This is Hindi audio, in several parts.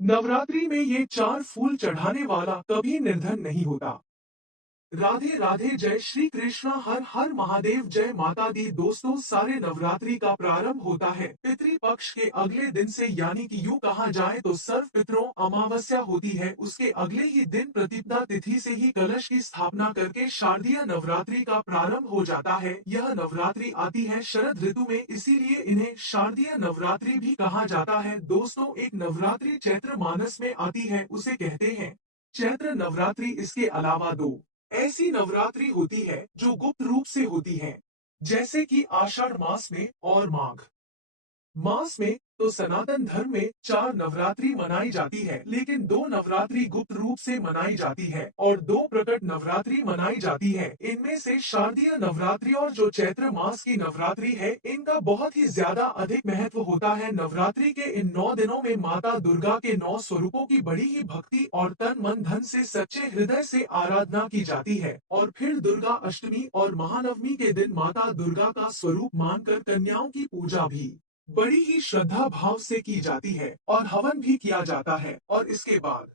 नवरात्रि में ये 4 फूल चढ़ाने वाला कभी निर्धन नहीं होता। राधे राधे, जय श्री कृष्णा, हर हर महादेव, जय माता दी। दोस्तों, सारे नवरात्रि का प्रारंभ होता है पितृपक्ष के अगले दिन से, यानी कि यूं कहा जाए तो सर्व पितरों अमावस्या होती है। उसके अगले ही दिन प्रतिपदा तिथि से ही कलश की स्थापना करके शारदीय नवरात्रि का प्रारंभ हो जाता है। यह नवरात्रि आती है शरद ऋतु में, इसीलिए इन्हें शारदीय नवरात्रि भी कहा जाता है। दोस्तों, एक नवरात्रि चैत्र मानस में आती है, उसे कहते हैं चैत्र नवरात्रि। इसके अलावा दो ऐसी नवरात्रि होती है जो गुप्त रूप से होती है, जैसे कि आषाढ़ मास में और माघ मास में। तो सनातन धर्म में 4 नवरात्रि मनाई जाती है, लेकिन 2 नवरात्रि गुप्त रूप से मनाई जाती है और 2 प्रकट नवरात्रि मनाई जाती है। इनमें से शारदीय नवरात्रि और जो चैत्र मास की नवरात्रि है, इनका बहुत ही ज्यादा अधिक महत्व होता है। नवरात्रि के इन 9 दिनों में माता दुर्गा के 9 स्वरूपों की बड़ी ही भक्ति और तन मन धन से सच्चे हृदय से आराधना की जाती है। और फिर दुर्गा अष्टमी और महानवमी के दिन माता दुर्गा का स्वरूप मानकर कन्याओं की पूजा भी बड़ी ही श्रद्धा भाव से की जाती है और हवन भी किया जाता है। और इसके बाद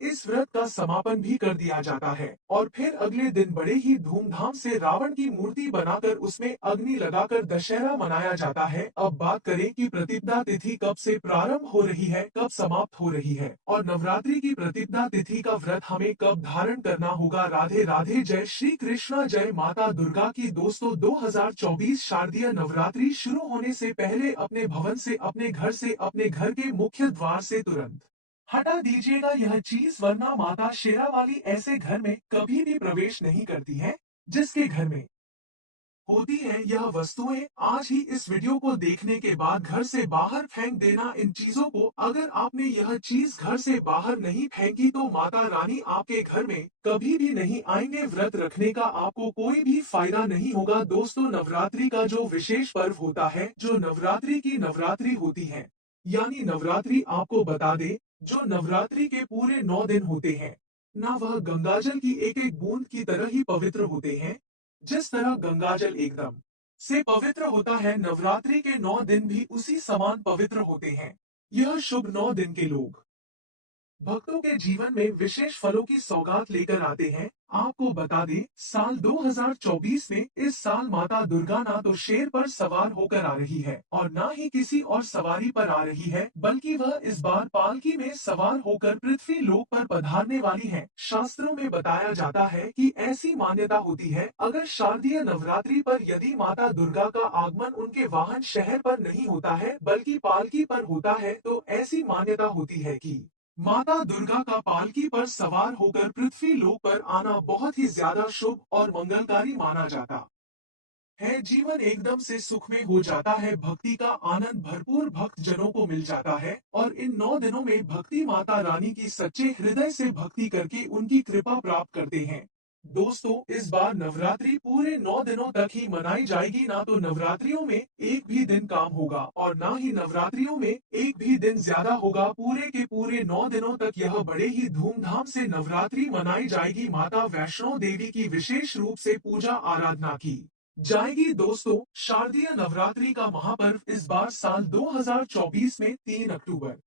इस व्रत का समापन भी कर दिया जाता है और फिर अगले दिन बड़े ही धूमधाम से रावण की मूर्ति बनाकर उसमें अग्नि लगाकर दशहरा मनाया जाता है। अब बात करें कि प्रतिपदा तिथि कब से प्रारंभ हो रही है, कब समाप्त हो रही है और नवरात्रि की प्रतिपदा तिथि का व्रत हमें कब धारण करना होगा। राधे राधे, जय श्री कृष्णा, जय माता दुर्गा की। दोस्तों, 2024 शारदीय नवरात्रि शुरू होने से पहले अपने भवन से, अपने घर से, अपने घर के मुख्य द्वार से तुरंत हटा दीजिएगा यह चीज, वरना माता शेरावाली ऐसे घर में कभी भी प्रवेश नहीं करती है जिसके घर में होती है यह वस्तुएं। आज ही इस वीडियो को देखने के बाद घर से बाहर फेंक देना इन चीजों को। अगर आपने यह चीज घर से बाहर नहीं फेंकी तो माता रानी आपके घर में कभी भी नहीं आएंगे। व्रत रखने का आपको कोई भी फायदा नहीं होगा। दोस्तों, नवरात्रि का जो विशेष पर्व होता है, जो नवरात्रि की नवरात्रि होती है, यानी नवरात्रि आपको बता दे, जो नवरात्रि के पूरे 9 दिन होते हैं ना, वह गंगाजल की एक एक बूंद की तरह ही पवित्र होते हैं। जिस तरह गंगाजल एकदम से पवित्र होता है, नवरात्रि के 9 दिन भी उसी समान पवित्र होते हैं। यह शुभ 9 दिन के लोग भक्तों के जीवन में विशेष फलों की सौगात लेकर आते हैं। आपको बता दें, साल 2024 में इस साल माता दुर्गा ना तो शेर पर सवार होकर आ रही है और ना ही किसी और सवारी पर आ रही है, बल्कि वह इस बार पालकी में सवार होकर पृथ्वी लोक पर पधारने वाली है। शास्त्रों में बताया जाता है कि ऐसी मान्यता होती है, अगर शारदीय नवरात्रि पर यदि माता दुर्गा का आगमन उनके वाहन शहर पर नहीं होता है बल्कि पालकी पर होता है, तो ऐसी मान्यता होती है कि माता दुर्गा का पालकी पर सवार होकर पृथ्वी लोक पर आना बहुत ही ज्यादा शुभ और मंगलकारी माना जाता है। जीवन एकदम से सुखमय हो जाता है, भक्ति का आनंद भरपूर भक्त जनों को मिल जाता है और इन 9 दिनों में भक्ति माता रानी की सच्चे हृदय से भक्ति करके उनकी कृपा प्राप्त करते हैं। दोस्तों, इस बार नवरात्रि पूरे 9 दिनों तक ही मनाई जाएगी। ना तो नवरात्रियों में एक भी दिन काम होगा और ना ही नवरात्रियों में एक भी दिन ज्यादा होगा। पूरे के पूरे 9 दिनों तक यह बड़े ही धूमधाम से नवरात्रि मनाई जाएगी। माता वैष्णो देवी की विशेष रूप से पूजा आराधना की जाएगी। दोस्तों, शारदीय नवरात्रि का महापर्व इस बार साल 2024 में 3 अक्टूबर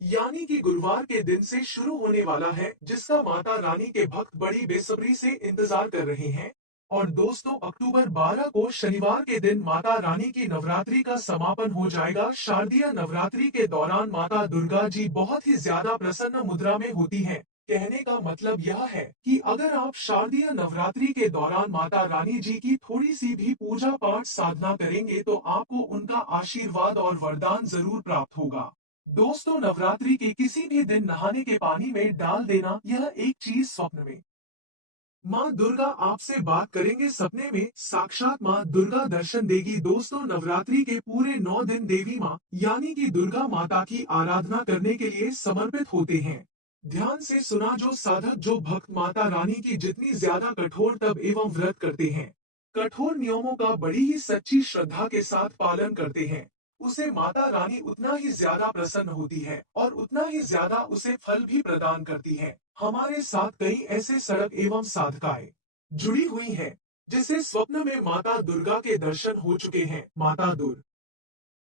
यानी कि गुरुवार के दिन से शुरू होने वाला है, जिसका माता रानी के भक्त बड़ी बेसब्री से इंतजार कर रहे हैं। और दोस्तों, अक्टूबर 12 को शनिवार के दिन माता रानी की नवरात्रि का समापन हो जाएगा। शारदीय नवरात्रि के दौरान माता दुर्गा जी बहुत ही ज्यादा प्रसन्न मुद्रा में होती हैं। कहने का मतलब यह है कि अगर आप शारदीय नवरात्रि के दौरान माता रानी जी की थोड़ी सी भी पूजा पाठ साधना करेंगे तो आपको उनका आशीर्वाद और वरदान जरूर प्राप्त होगा। दोस्तों, नवरात्रि के किसी भी दिन नहाने के पानी में डाल देना, यह एक चीज स्वप्न में माँ दुर्गा आपसे बात करेंगे, सपने में साक्षात माँ दुर्गा दर्शन देगी। दोस्तों, नवरात्रि के पूरे 9 दिन देवी माँ यानी कि दुर्गा माता की आराधना करने के लिए समर्पित होते हैं। ध्यान से सुना, जो साधक, जो भक्त माता रानी की जितनी ज्यादा कठोर तप एवं व्रत करते हैं, कठोर नियमों का बड़ी ही सच्ची श्रद्धा के साथ पालन करते हैं, उसे माता रानी उतना ही ज्यादा प्रसन्न होती है और उतना ही ज्यादा उसे फल भी प्रदान करती है। हमारे साथ कई ऐसे सड़क एवं साधकाएं जुड़ी हुई हैं, जिसे स्वप्न में माता दुर्गा के दर्शन हो चुके हैं। माता दुर्गा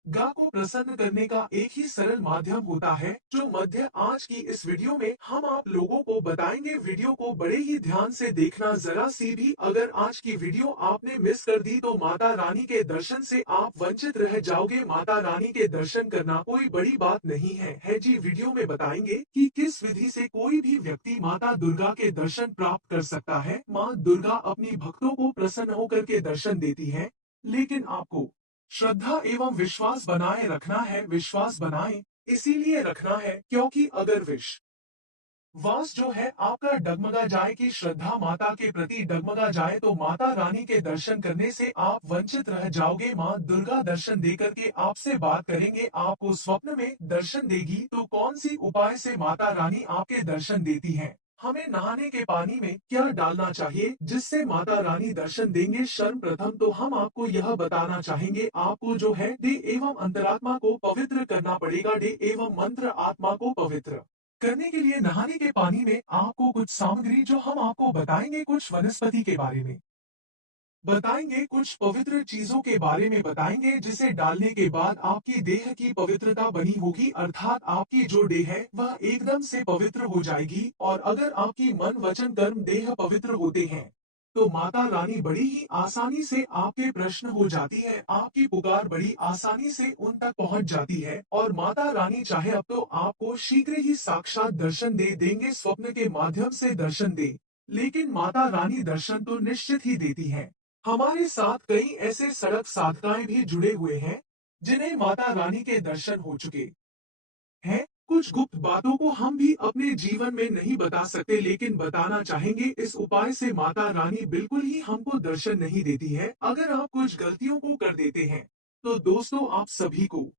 गा को प्रसन्न करने का एक ही सरल माध्यम होता है जो मध्य आज की इस वीडियो में हम आप लोगों को बताएंगे। वीडियो को बड़े ही ध्यान से देखना, जरा सी भी अगर आज की वीडियो आपने मिस कर दी तो माता रानी के दर्शन से आप वंचित रह जाओगे। माता रानी के दर्शन करना कोई बड़ी बात नहीं है जी। वीडियो में बताएंगे कि किस विधि से कोई भी व्यक्ति माता दुर्गा के दर्शन प्राप्त कर सकता है। माँ दुर्गा अपनी भक्तों को प्रसन्न होकर के दर्शन देती है, लेकिन आपको श्रद्धा एवं विश्वास बनाए रखना है। विश्वास बनाए इसीलिए रखना है क्योंकि अगर विश्वास जो है आपका डगमगा जाए कि श्रद्धा माता के प्रति डगमगा जाए तो माता रानी के दर्शन करने से आप वंचित रह जाओगे। माँ दुर्गा दर्शन देकर के आपसे बात करेंगे, आपको स्वप्न में दर्शन देगी। तो कौन सी उपाय से माता रानी आपके दर्शन देती है? हमें नहाने के पानी में क्या डालना चाहिए जिससे माता रानी दर्शन देंगे? सर्वप्रथम तो हम आपको यह बताना चाहेंगे, आपको जो है देह एवं अंतरात्मा को पवित्र करना पड़ेगा। देह एवं मंत्र आत्मा को पवित्र करने के लिए नहाने के पानी में आपको कुछ सामग्री जो हम आपको बताएंगे, कुछ वनस्पति के बारे में बताएंगे, कुछ पवित्र चीजों के बारे में बताएंगे जिसे डालने के बाद आपकी देह की पवित्रता बनी होगी, अर्थात आपकी जो देह है वह एकदम से पवित्र हो जाएगी। और अगर आपकी मन वचन कर्म देह पवित्र होते हैं तो माता रानी बड़ी ही आसानी से आपके प्रश्न हो जाती है, आपकी पुकार बड़ी आसानी से उन तक पहुंच जाती है। और माता रानी चाहे अब तो आपको शीघ्र ही साक्षात दर्शन दे देंगे, स्वप्न के माध्यम से दर्शन दे, लेकिन माता रानी दर्शन तो निश्चित ही देती है। हमारे साथ कई ऐसे सड़क साधकाएं भी जुड़े हुए हैं जिन्हें माता रानी के दर्शन हो चुके हैं। कुछ गुप्त बातों को हम भी अपने जीवन में नहीं बता सकते, लेकिन बताना चाहेंगे, इस उपाय से माता रानी बिल्कुल ही हमको दर्शन नहीं देती है। अगर आप कुछ गलतियों को कर देते हैं तो दोस्तों आप सभी को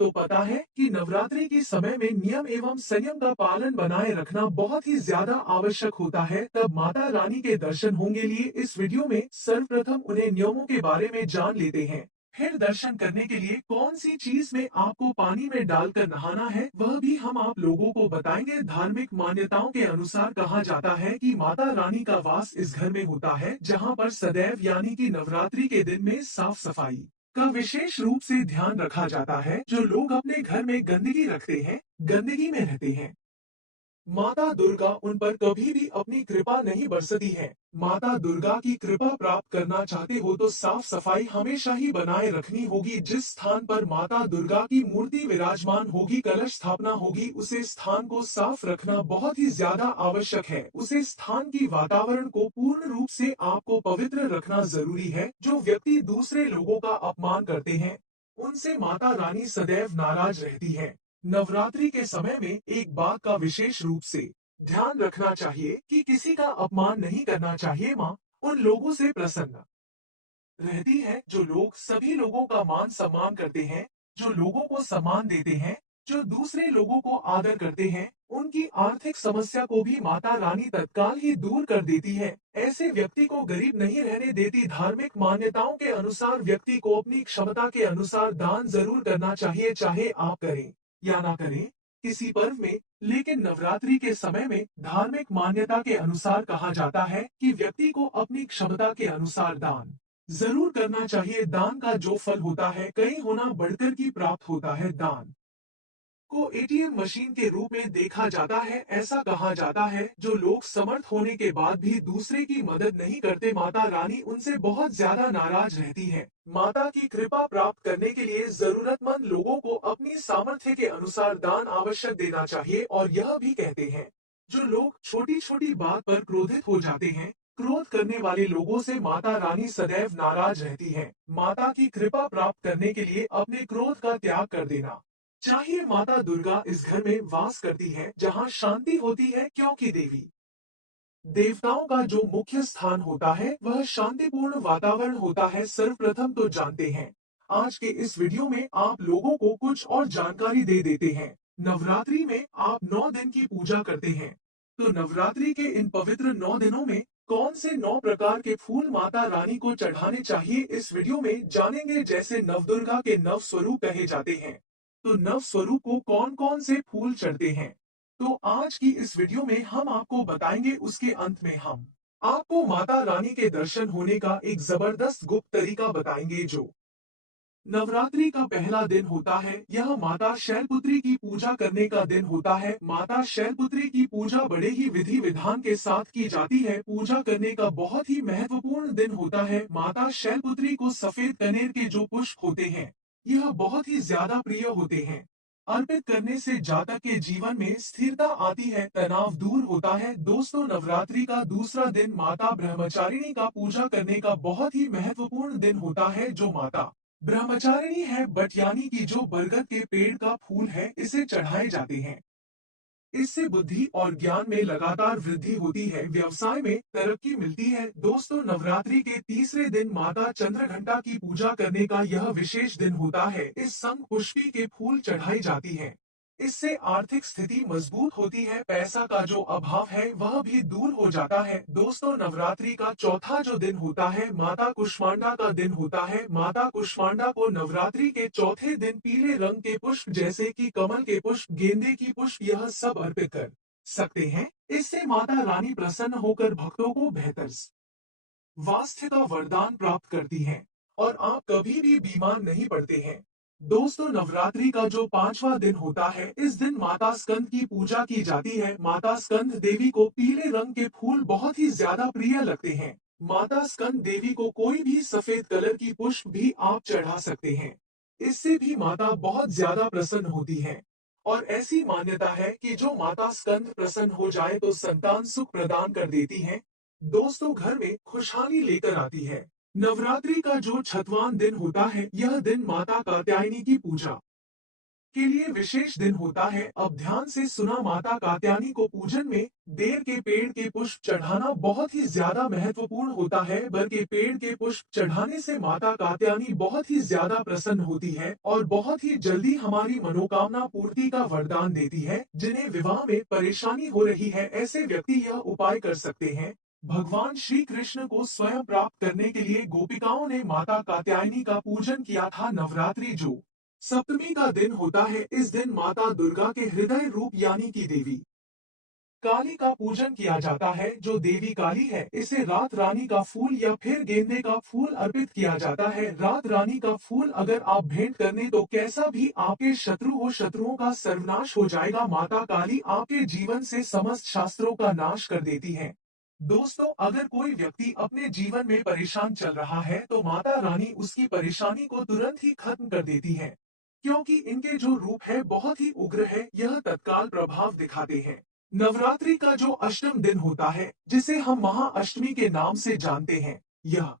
तो पता है कि नवरात्रि के समय में नियम एवं संयम का पालन बनाए रखना बहुत ही ज्यादा आवश्यक होता है, तब माता रानी के दर्शन होंगे। लिए इस वीडियो में सर्वप्रथम उन्हें नियमों के बारे में जान लेते हैं, फिर दर्शन करने के लिए कौन सी चीज में आपको पानी में डालकर नहाना है वह भी हम आप लोगों को बताएंगे। धार्मिक मान्यताओं के अनुसार कहा जाता है कि माता रानी का वास इस घर में होता है जहाँ पर सदैव यानी कि नवरात्रि के दिन में साफ सफाई का विशेष रूप से ध्यान रखा जाता है। जो लोग अपने घर में गंदगी रखते हैं, गंदगी में रहते हैं, माता दुर्गा उन पर कभी भी अपनी कृपा नहीं बरसती है। माता दुर्गा की कृपा प्राप्त करना चाहते हो तो साफ सफाई हमेशा ही बनाए रखनी होगी। जिस स्थान पर माता दुर्गा की मूर्ति विराजमान होगी, कलश स्थापना होगी, उसे स्थान को साफ रखना बहुत ही ज्यादा आवश्यक है। उसे स्थान की वातावरण को पूर्ण रूप से आपको पवित्र रखना जरूरी है। जो व्यक्ति दूसरे लोगों का अपमान करते हैं उनसे माता रानी सदैव नाराज रहती है। नवरात्रि के समय में एक बात का विशेष रूप से ध्यान रखना चाहिए कि किसी का अपमान नहीं करना चाहिए। माँ उन लोगों से प्रसन्न रहती है जो लोग सभी लोगों का मान सम्मान करते हैं, जो लोगों को सम्मान देते हैं, जो दूसरे लोगों को आदर करते हैं। उनकी आर्थिक समस्या को भी माता रानी तत्काल ही दूर कर देती है। ऐसे व्यक्ति को गरीब नहीं रहने देती। धार्मिक मान्यताओं के अनुसार व्यक्ति को अपनी क्षमता के अनुसार दान जरूर करना चाहिए, चाहे आप करें या ना करें किसी पर्व में। लेकिन नवरात्रि के समय में धार्मिक मान्यता के अनुसार कहा जाता है कि व्यक्ति को अपनी क्षमता के अनुसार दान जरूर करना चाहिए। दान का जो फल होता है कई गुना बढ़कर की प्राप्त होता है। दान को एटीएम मशीन के रूप में देखा जाता है। ऐसा कहा जाता है जो लोग समर्थ होने के बाद भी दूसरे की मदद नहीं करते, माता रानी उनसे बहुत ज्यादा नाराज रहती है। माता की कृपा प्राप्त करने के लिए जरूरतमंद लोगों को अपनी सामर्थ्य के अनुसार दान आवश्यक देना चाहिए। और यह भी कहते हैं जो लोग छोटी छोटी बात पर क्रोधित हो जाते हैं, क्रोध करने वाले लोगों से माता रानी सदैव नाराज रहती है। माता की कृपा प्राप्त करने के लिए अपने क्रोध का त्याग कर देना चाहिए। माता दुर्गा इस घर में वास करती है जहाँ शांति होती है, क्योंकि देवी देवताओं का जो मुख्य स्थान होता है वह शांतिपूर्ण वातावरण होता है। सर्वप्रथम तो जानते हैं, आज के इस वीडियो में आप लोगों को कुछ और जानकारी दे देते हैं। नवरात्रि में आप 9 दिन की पूजा करते हैं, तो नवरात्रि के इन पवित्र 9 दिनों में कौन से 9 प्रकार के फूल माता रानी को चढ़ाने चाहिए इस वीडियो में जानेंगे। जैसे नवदुर्गा के नव स्वरूप कहे जाते हैं, तो नव स्वरूप को कौन कौन से फूल चढ़ते हैं तो आज की इस वीडियो में हम आपको बताएंगे। उसके अंत में हम आपको माता रानी के दर्शन होने का एक जबरदस्त गुप्त तरीका बताएंगे जो नवरात्रि का पहला दिन होता है, यह माता शैलपुत्री की पूजा करने का दिन होता है। माता शैलपुत्री की पूजा बड़े ही विधि विधान के साथ की जाती है। पूजा करने का बहुत ही महत्वपूर्ण दिन होता है। माता शैलपुत्री को सफेद कनेर के जो पुष्प होते हैं, यह बहुत ही ज्यादा प्रिय होते हैं। अर्पित करने से जातक के जीवन में स्थिरता आती है, तनाव दूर होता है। दोस्तों, नवरात्रि का दूसरा दिन माता ब्रह्मचारिणी का पूजा करने का बहुत ही महत्वपूर्ण दिन होता है। जो माता ब्रह्मचारिणी है, बट यानी कि जो बरगद के पेड़ का फूल है, इसे चढ़ाए जाते हैं। इससे बुद्धि और ज्ञान में लगातार वृद्धि होती है, व्यवसाय में तरक्की मिलती है। दोस्तों, नवरात्रि के तीसरे दिन माता चंद्रघंटा की पूजा करने का यह विशेष दिन होता है। इस संग पुष्पी के फूल चढ़ाई जाती है। इससे आर्थिक स्थिति मजबूत होती है, पैसा का जो अभाव है वह भी दूर हो जाता है। दोस्तों, नवरात्रि का चौथा जो दिन होता है, माता कुष्मांडा का दिन होता है। माता कुष्मांडा को नवरात्रि के चौथे दिन पीले रंग के पुष्प जैसे कि कमल के पुष्प, गेंदे की पुष्प, यह सब अर्पित कर सकते हैं। इससे माता रानी प्रसन्न होकर भक्तों को बेहतर स्वास्थ्य का वरदान प्राप्त करती हैं और आप कभी भी बीमार नहीं पड़ते हैं। दोस्तों, नवरात्रि का जो पांचवा दिन होता है, इस दिन माता स्कंद की पूजा की जाती है। माता स्कंद देवी को पीले रंग के फूल बहुत ही ज्यादा प्रिय लगते हैं। माता स्कंद देवी को कोई भी सफेद कलर की पुष्प भी आप चढ़ा सकते हैं। इससे भी माता बहुत ज्यादा प्रसन्न होती है। और ऐसी मान्यता है कि जो माता स्कंद प्रसन्न हो जाए तो संतान सुख प्रदान कर देती है। दोस्तों, घर में खुशहाली लेकर आती है। नवरात्रि का जो छठवां दिन होता है, यह दिन माता कात्यायनी की पूजा के लिए विशेष दिन होता है। अब ध्यान से सुना, माता कात्यायनी को पूजन में बेर के पेड़ के पुष्प चढ़ाना बहुत ही ज्यादा महत्वपूर्ण होता है। बर के पेड़ के पुष्प चढ़ाने से माता कात्यायनी बहुत ही ज्यादा प्रसन्न होती है और बहुत ही जल्दी हमारी मनोकामना पूर्ति का वरदान देती है। जिन्हें विवाह में परेशानी हो रही है, ऐसे व्यक्ति यह उपाय कर सकते हैं। भगवान श्री कृष्ण को स्वयं प्राप्त करने के लिए गोपिकाओं ने माता कात्यायनी का पूजन किया था। नवरात्रि जो सप्तमी का दिन होता है, इस दिन माता दुर्गा के हृदय रूप यानी कि देवी काली का पूजन किया जाता है। जो देवी काली है, इसे रात रानी का फूल या फिर गेंदे का फूल अर्पित किया जाता है। रात रानी का फूल अगर आप भेंट करने तो कैसा भी आपके शत्रु हो, शत्रुओं का सर्वनाश हो जाएगा। माता काली आपके जीवन से समस्त शास्त्रों का नाश कर देती है। दोस्तों, अगर कोई व्यक्ति अपने जीवन में परेशान चल रहा है तो माता रानी उसकी परेशानी को तुरंत ही खत्म कर देती है, क्योंकि इनके जो रूप है बहुत ही उग्र है, यह तत्काल प्रभाव दिखाते हैं। नवरात्रि का जो अष्टम दिन होता है, जिसे हम महाअष्टमी के नाम से जानते हैं, यह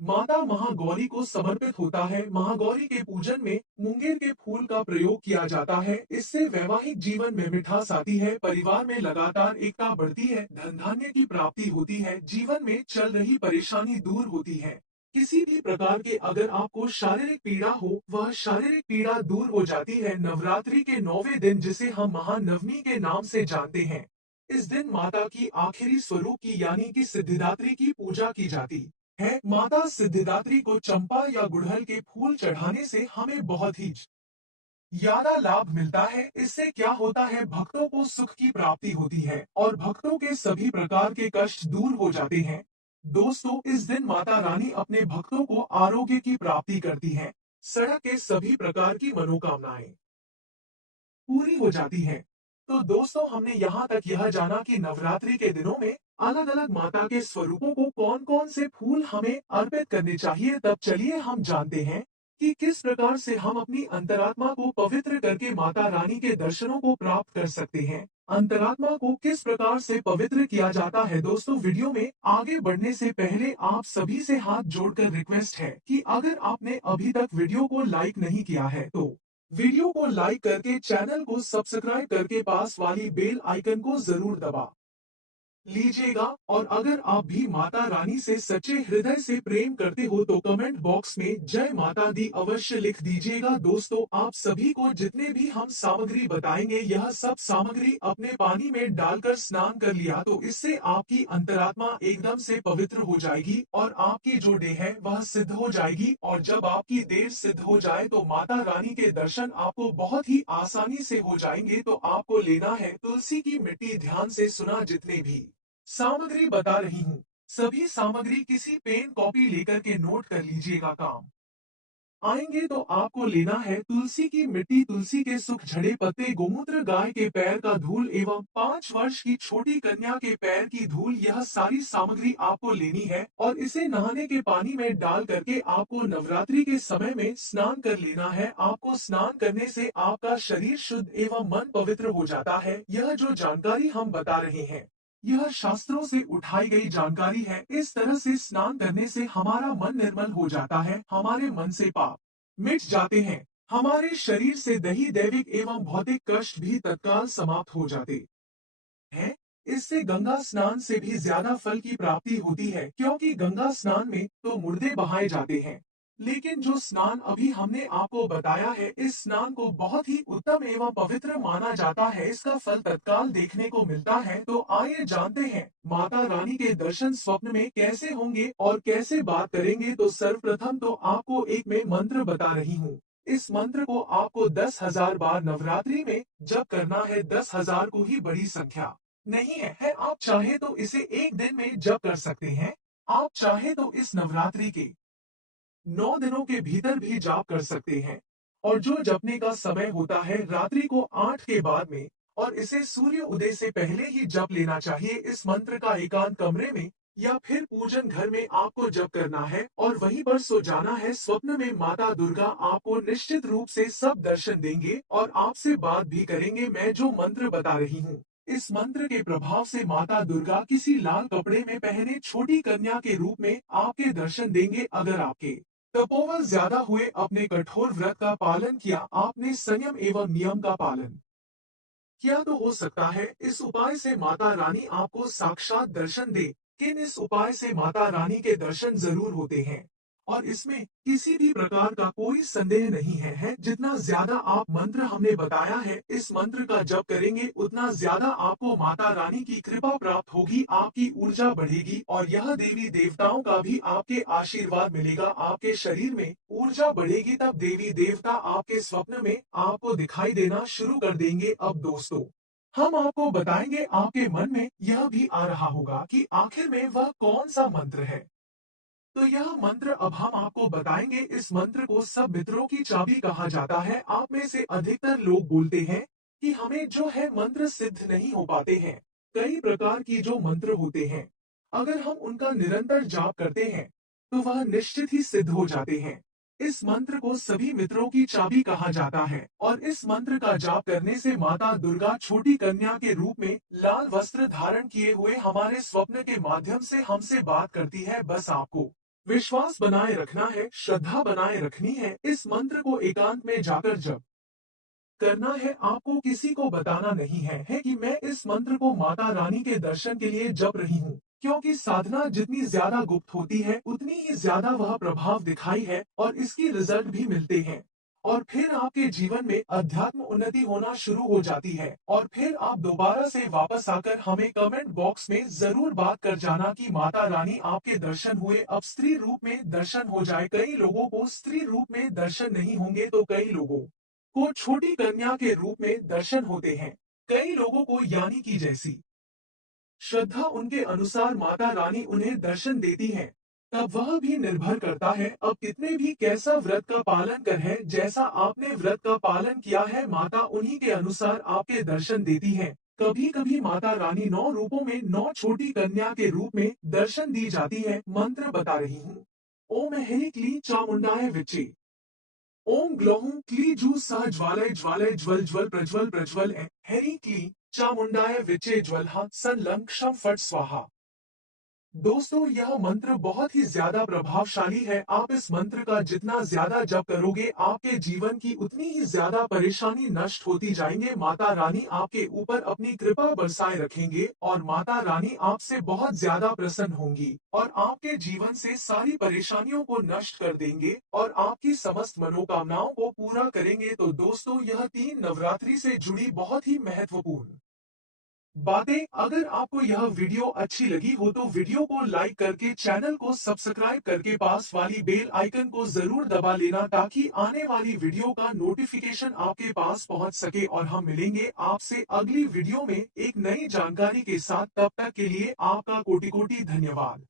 माता महागौरी को समर्पित होता है। महागौरी के पूजन में मुंगेर के फूल का प्रयोग किया जाता है। इससे वैवाहिक जीवन में मिठास आती है, परिवार में लगातार एकता बढ़ती है, धन धान्य की प्राप्ति होती है, जीवन में चल रही परेशानी दूर होती है। किसी भी प्रकार के अगर आपको शारीरिक पीड़ा हो, वह शारीरिक पीड़ा दूर हो जाती है। नवरात्रि के 9वें दिन, जिसे हम महानवमी के नाम से जानते हैं, इस दिन माता की आखिरी स्वरूप की यानी कि सिद्धिदात्री की पूजा की जाती है। माता सिद्धिदात्री को चंपा या गुड़हल के फूल चढ़ाने से हमें बहुत ही ज्यादा लाभ मिलता है। इससे क्या होता है, भक्तों को सुख की प्राप्ति होती है और भक्तों के सभी प्रकार के कष्ट दूर हो जाते हैं। दोस्तों, इस दिन माता रानी अपने भक्तों को आरोग्य की प्राप्ति करती है। सड़क के सभी प्रकार की मनोकामनाएं पूरी हो जाती है। तो दोस्तों, हमने यहाँ तक यह जाना कि नवरात्रि के दिनों में अलग अलग माता के स्वरूपों को कौन कौन से फूल हमें अर्पित करने चाहिए। तब चलिए हम जानते हैं कि किस प्रकार से हम अपनी अंतरात्मा को पवित्र करके माता रानी के दर्शनों को प्राप्त कर सकते हैं। अंतरात्मा को किस प्रकार से पवित्र किया जाता है। दोस्तों, वीडियो में आगे बढ़ने से पहले आप सभी से हाथ जोड़कर रिक्वेस्ट है कि अगर आपने अभी तक वीडियो को लाइक नहीं किया है तो वीडियो को लाइक करके चैनल को सब्सक्राइब करके पास वाली बेल आइकन को जरूर दबा लीजिएगा। और अगर आप भी माता रानी से सच्चे हृदय से प्रेम करते हो तो कमेंट बॉक्स में जय माता दी अवश्य लिख दीजिएगा। दोस्तों, आप सभी को जितने भी हम सामग्री बताएंगे, यह सब सामग्री अपने पानी में डालकर स्नान कर लिया तो इससे आपकी अंतरात्मा एकदम से पवित्र हो जाएगी और आपकी जो देह है वह सिद्ध हो जाएगी। और जब आपकी देह सिद्ध हो जाए तो माता रानी के दर्शन आपको बहुत ही आसानी से हो जाएंगे। तो आपको लेना है तुलसी की मिट्टी। ध्यान से सुना, जितने भी सामग्री बता रही हूँ, सभी सामग्री किसी पेन कॉपी लेकर के नोट कर लीजिएगा। काम आएंगे तो आपको लेना है तुलसी की मिट्टी, तुलसी के सुख झड़े पत्ते, गोमूत्र, गाय के पैर का धूल एवं 5 वर्ष की छोटी कन्या के पैर की धूल। यह सारी सामग्री आपको लेनी है और इसे नहाने के पानी में डाल करके आपको नवरात्रि के समय में स्नान कर लेना है। आपको स्नान करने से आपका शरीर शुद्ध एवं मन पवित्र हो जाता है। यह जो जानकारी हम बता रहे हैं, यह शास्त्रों से उठाई गई जानकारी है। इस तरह से स्नान करने से हमारा मन निर्मल हो जाता है, हमारे मन से पाप मिट जाते हैं, हमारे शरीर से दैहिक दैविक एवं भौतिक कष्ट भी तत्काल समाप्त हो जाते हैं। इससे गंगा स्नान से भी ज्यादा फल की प्राप्ति होती है, क्योंकि गंगा स्नान में तो मुर्दे बहाए जाते हैं, लेकिन जो स्नान अभी हमने आपको बताया है, इस स्नान को बहुत ही उत्तम एवं पवित्र माना जाता है। इसका फल तत्काल देखने को मिलता है। तो आइए जानते हैं माता रानी के दर्शन स्वप्न में कैसे होंगे और कैसे बात करेंगे। तो सर्वप्रथम तो आपको एक मैं मंत्र बता रही हूँ। इस मंत्र को आपको 10,000 बार नवरात्रि में जप करना है। 10,000 को ही बड़ी संख्या नहीं है। आप चाहे तो इसे एक दिन में जप कर सकते हैं। आप चाहे तो इस नवरात्रि के 9 दिनों के भीतर भी जाप कर सकते हैं। और जो जपने का समय होता है रात्रि को 8 के बाद में, और इसे सूर्य उदय से पहले ही जप लेना चाहिए। इस मंत्र का एकांत कमरे में या फिर पूजन घर में आपको जप करना है और वहीं पर सो जाना है। स्वप्न में माता दुर्गा आपको निश्चित रूप से सब दर्शन देंगे और आपसे बात भी करेंगे। मैं जो मंत्र बता रही हूँ, इस मंत्र के प्रभाव से माता दुर्गा किसी लाल कपड़े में पहने छोटी कन्या के रूप में आपके दर्शन देंगे। अगर आपके तपोबल ज्यादा हुए, अपने कठोर व्रत का पालन किया, आपने संयम एवं नियम का पालन किया, तो हो सकता है इस उपाय से माता रानी आपको साक्षात दर्शन दे। किन इस उपाय से माता रानी के दर्शन जरूर होते हैं और इसमें किसी भी प्रकार का कोई संदेह नहीं है। जितना ज्यादा आप मंत्र हमने बताया है, इस मंत्र का जप करेंगे, उतना ज्यादा आपको माता रानी की कृपा प्राप्त होगी, आपकी ऊर्जा बढ़ेगी और यह देवी देवताओं का भी आपके आशीर्वाद मिलेगा। आपके शरीर में ऊर्जा बढ़ेगी, तब देवी देवता आपके स्वप्न में आपको दिखाई देना शुरू कर देंगे। अब दोस्तों, हम आपको बताएंगे, आपके मन में यह भी आ रहा होगा कि आखिर में वह कौन सा मंत्र है। तो यह मंत्र अब हम आपको बताएंगे। इस मंत्र को सब मित्रों की चाबी कहा जाता है। आप में से अधिकतर लोग बोलते हैं कि हमें जो है मंत्र सिद्ध नहीं हो पाते हैं। कई प्रकार की जो मंत्र होते हैं, अगर हम उनका निरंतर जाप करते हैं तो वह निश्चित ही सिद्ध हो जाते हैं। इस मंत्र को सभी मित्रों की चाबी कहा जाता है और इस मंत्र का जाप करने से माता दुर्गा छोटी कन्या के रूप में लाल वस्त्र धारण किए हुए हमारे स्वप्न के माध्यम से हमसे बात करती है। बस आपको विश्वास बनाए रखना है, श्रद्धा बनाए रखनी है। इस मंत्र को एकांत में जाकर जप करना है। आपको किसी को बताना नहीं है कि मैं इस मंत्र को माता रानी के दर्शन के लिए जप रही हूँ, क्योंकि साधना जितनी ज्यादा गुप्त होती है, उतनी ही ज्यादा वह प्रभाव दिखाई है और इसकी रिजल्ट भी मिलते हैं। और फिर आपके जीवन में अध्यात्म उन्नति होना शुरू हो जाती है और फिर आप दोबारा से वापस आकर हमें कमेंट बॉक्स में जरूर बात कर जाना कि माता रानी आपके दर्शन हुए। अब स्त्री रूप में दर्शन हो जाए, कई लोगों को स्त्री रूप में दर्शन नहीं होंगे, तो कई लोगों को छोटी कन्या के रूप में दर्शन होते हैं। कई लोगों को यानी कि जैसी श्रद्धा उनके अनुसार माता रानी उन्हें दर्शन देती है। तब वह भी निर्भर करता है अब कितने भी कैसा व्रत का पालन कर है। जैसा आपने व्रत का पालन किया है, माता उन्हीं के अनुसार आपके दर्शन देती है। कभी कभी माता रानी 9 रूपों में 9 छोटी कन्या के रूप में दर्शन दी जाती है। मंत्र बता रही हूँ। ओम हरि क्लीं चामुंडाय विच्चे। ओम ग्लौं क्ली जू सह ज्वालय ज्वालय ज्वल ज्वल प्रज्वल प्रज्वल हरि क्ली चामुंडाय विचे ज्वलहा सन लं क्षम फट स्वाहा। दोस्तों, यह मंत्र बहुत ही ज्यादा प्रभावशाली है। आप इस मंत्र का जितना ज्यादा जप करोगे, आपके जीवन की उतनी ही ज्यादा परेशानी नष्ट होती जाएंगे। माता रानी आपके ऊपर अपनी कृपा बरसाए रखेंगे और माता रानी आपसे बहुत ज्यादा प्रसन्न होंगी और आपके जीवन से सारी परेशानियों को नष्ट कर देंगे और आपकी समस्त मनोकामनाओं को पूरा करेंगे। तो दोस्तों, यह 3 नवरात्रि से जुड़ी बहुत ही महत्वपूर्ण बातें। अगर आपको यह वीडियो अच्छी लगी हो तो वीडियो को लाइक करके चैनल को सब्सक्राइब करके पास वाली बेल आइकन को जरूर दबा लेना, ताकि आने वाली वीडियो का नोटिफिकेशन आपके पास पहुंच सके। और हम मिलेंगे आपसे अगली वीडियो में एक नई जानकारी के साथ। तब तक के लिए आपका कोटि कोटि धन्यवाद।